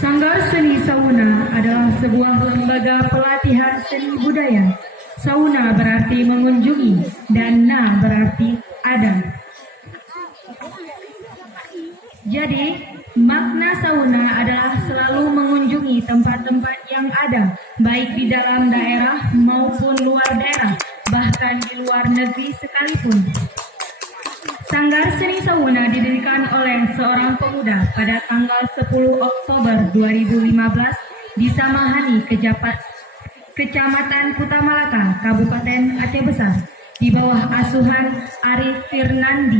Sanggar Seni Sauna adalah sebuah lembaga pelatihan seni budaya. Sauna berarti mengunjungi dan na berarti ada. Jadi, makna sauna adalah selalu mengunjungi tempat-tempat yang ada, baik di dalam daerah maupun luar daerah, bahkan di luar negeri sekalipun. Sanggar Seni Sauna didirikan oleh seorang pemuda pada tanggal 10 Oktober 2015 di Samahani, Kecamatan Kutamalaka, Kabupaten Aceh Besar, di bawah asuhan Arif Firnandi,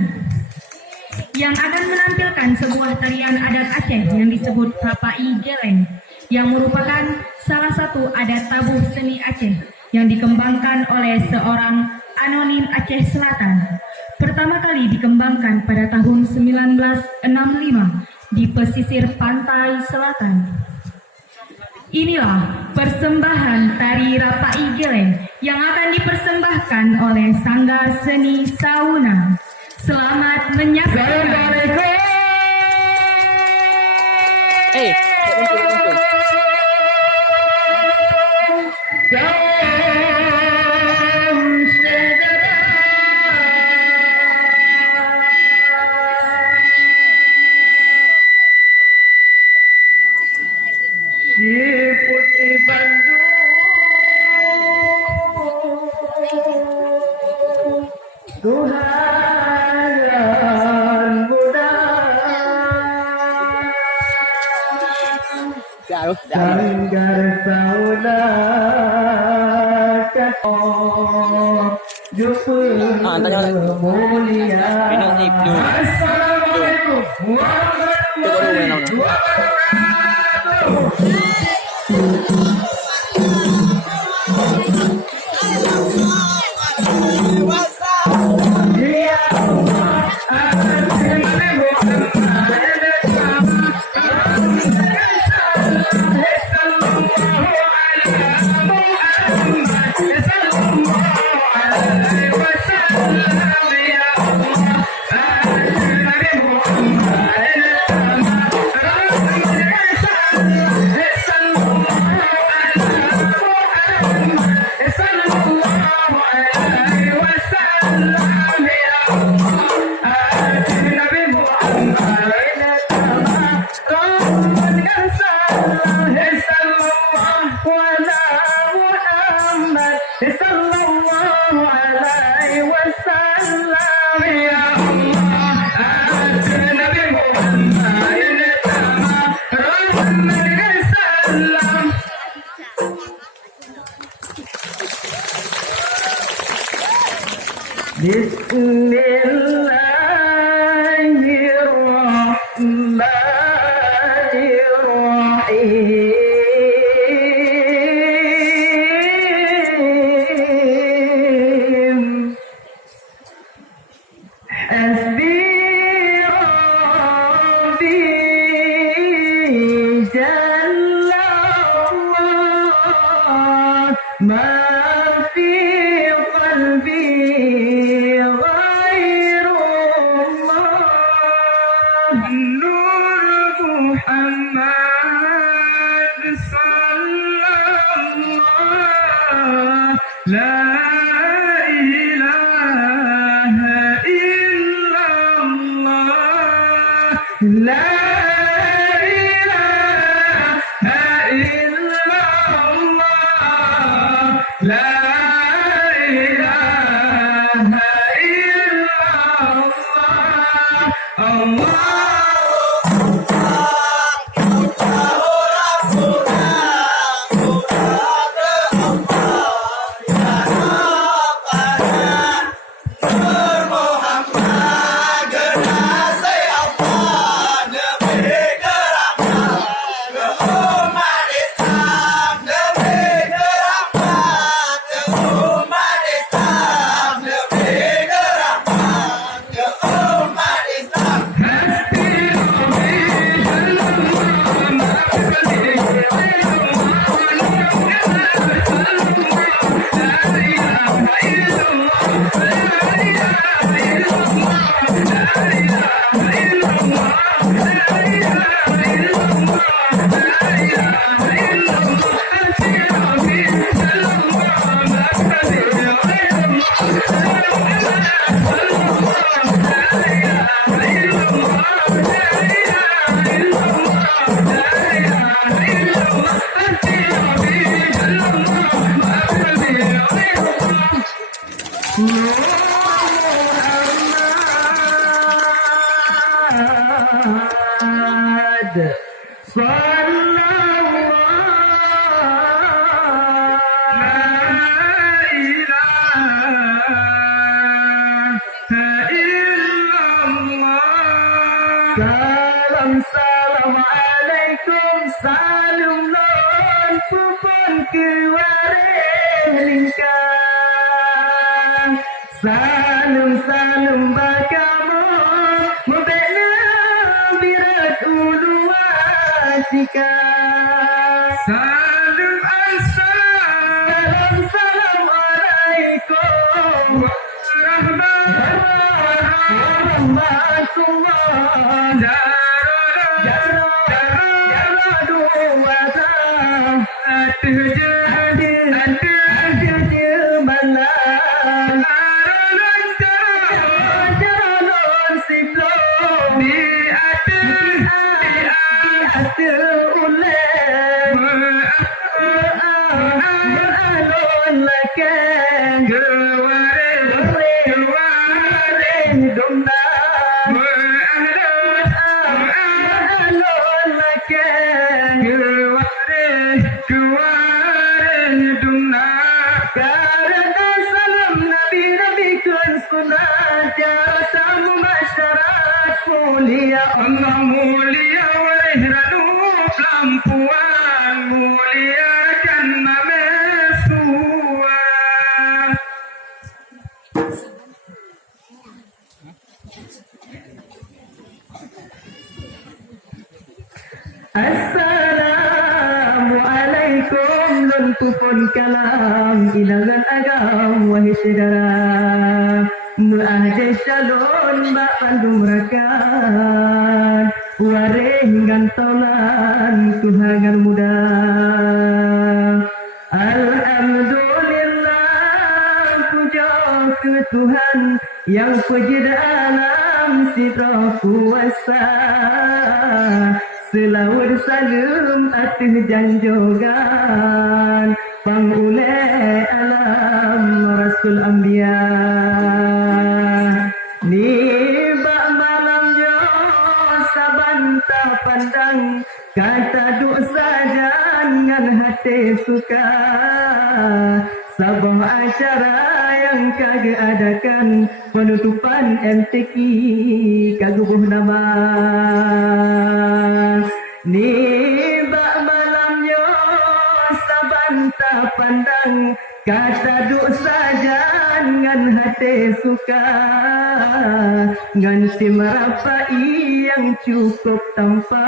yang akan menampilkan sebuah tarian adat Aceh yang disebut Rapai Geleng, yang merupakan salah satu adat tabuh seni Aceh yang dikembangkan oleh seorang anonim Aceh Selatan. Pertama kali dikembangkan pada tahun 1965 di pesisir pantai selatan. Inilah persembahan tari Rapai Geleng yang akan dipersembahkan oleh Sanggar Seni Sauna. Selamat menyaksikan. Di putih Bandung, Tuhan yang muda, Sanggar Sauna mulia. Assalamualaikum warahmatullahi wabarakatuh. Bismillahirrahmanirrahim. Hasbi Rabbi Jalla Allah, ma fi qalbi ghairullah, Nur Muhammad sallallahu la ilaha illallah, la ilaha illallah, la ilaha illallah, Allah. Ahad. Sallallahu Salam salam alaikum salam non pupon kewaring lingkang salam salam bakamu mubena birat ulu wasika salam assalam salam alaikum Allah mulia wairanu lampuan mulia kan namesua Assalamualaikum nun pupun kalam ilangan agam wahai saudara Mu'ahde shalon mbak pandum rakan Wareng gantolan tuhangan muda Alhamdulillah puja ke Tuhan Yang puji alam sidra kuasa Selawat salam atuh janjogan Pangulai alam Rasul Ambiya Nibak malam jo sabanta pandang Kata duk saja dengan hati suka Sabah acara yang kagak adakan Penutupan MTQ kagubuh nama Nibak malam jo sabanta pandang Kata duk saja dengan hati suka Ganti merapai yang cukup tampan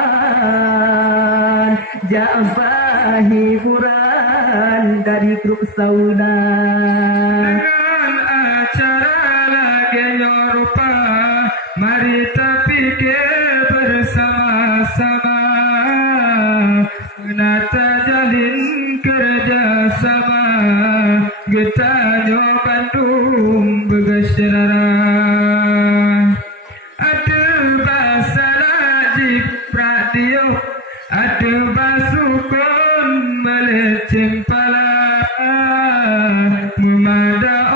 Jabah hiburan dari grup sauna Dengan acara lagi Eropa Mari tapi bersama-sama Menata jalin kerjasama Getanyo Bandung begasyara Ada bahasa lajib radio Ada basukon melecem pala Memada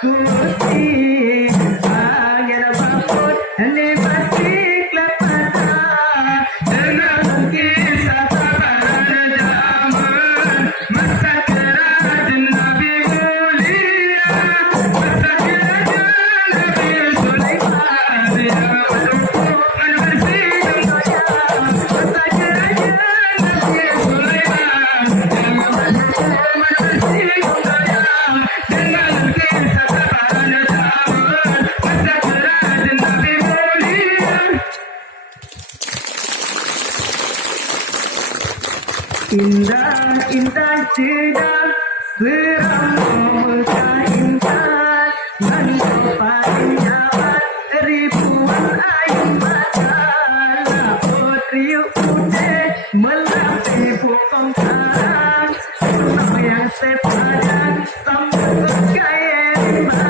kursi angin bangkut ini masih kelepatan dengan kisah tabaran zaman masa kerajaan Nabi mulia masa kerajaan Nabi Sulaiman ya mendukung bersih masa kerajaan Nabi Sulaiman yang mendukung bersih dengan kisah tabaran zaman masa kerajaan Nabi mulia. Indah, indah tidak seram Mekah indah Langkah paling jawab ribuan air mata Laut riuk putih melatih bukong karang Pulau yang sepadan sambut gaya rimba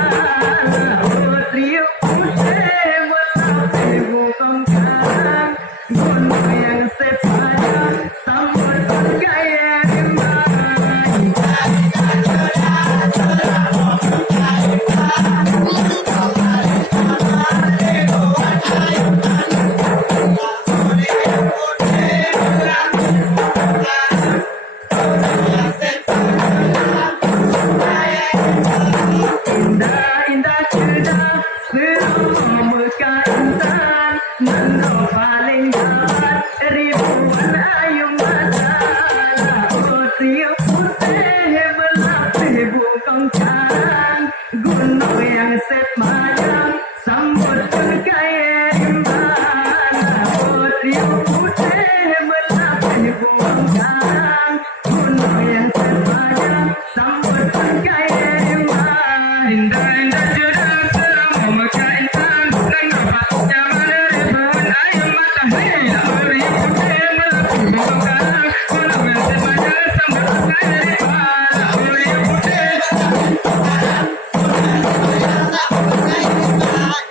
Laut riuk putih melatih bukong karang Gunung yang sepadan sambut gaya rimba Indah-indah cerdas selama Mekah intan Nando paling jahat ribuan ayu mata Laut riuk putih melatih bukong karang Gunung yang sepanjang sambut bergaya rimba Laut riuk putih melatih bukong karang Gunung yang sepanjang sambut bergaya rimba Indah-indah cerdas selama Mekah intan Nando zaman ribuan ayu mata Hei laut riuk putih melatih bukong karang Gunung yang sepanjang sambut bergaya rimba Laut riuk putih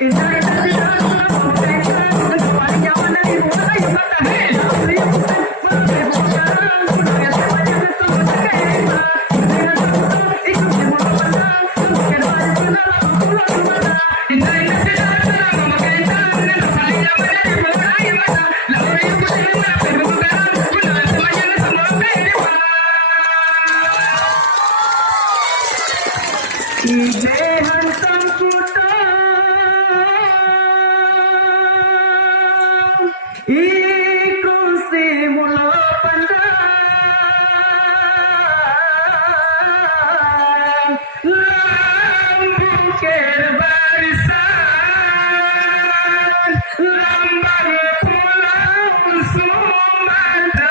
Indah-indah cerdas selama Mekah intan Nando paling zaman ribuan ayu mata Hei laut riuk putih melatih bukong karang Gunung yang sepanjang sambut bergaya rimba Dengan satu ikut semua pandang Bukan baju kenal pulang kemana Indah-indah cerdas selama Mekah intan Nando paling zaman ribuan ayu mata Laut riuk putih melatih bukong karang Gunung yang sepanjang sambut bergaya rimba Ije hantam kutang Ikung si mula pandang Lambung kerbarisan Lambang pulau Sumatera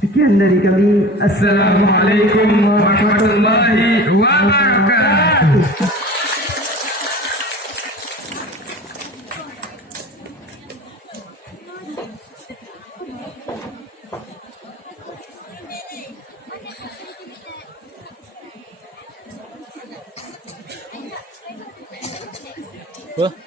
Sekian dari kami. Assalamualaikum warahmatullahi wabarakatuh. Wah.